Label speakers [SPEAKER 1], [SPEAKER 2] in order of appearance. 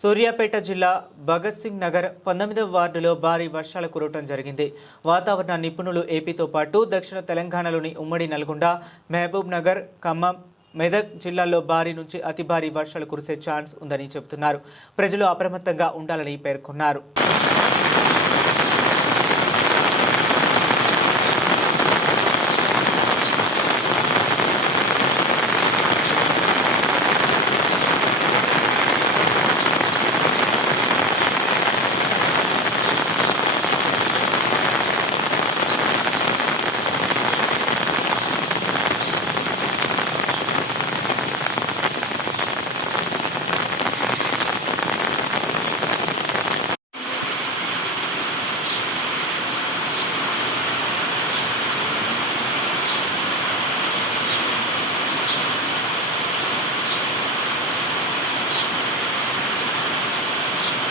[SPEAKER 1] సూర్యాపేట జిల్లా భగత్ సింగ్ నగర్ పంతొమ్మిదవ వార్డులో భారీ వర్షాలు కురవటం జరిగింది. వాతావరణ నిపుణులు ఏపీతో పాటు దక్షిణ తెలంగాణలోని ఉమ్మడి నల్గొండ మహబూబ్ నగర్ ఖమ్మం మెదక్ జిల్లాల్లో భారీ నుంచి అతి భారీ వర్షాలు కురిసే ఛాన్స్ ఉందని చెబుతున్నారు. ప్రజలు అప్రమత్తంగా ఉండాలని పేర్కొన్నారు. Thanks.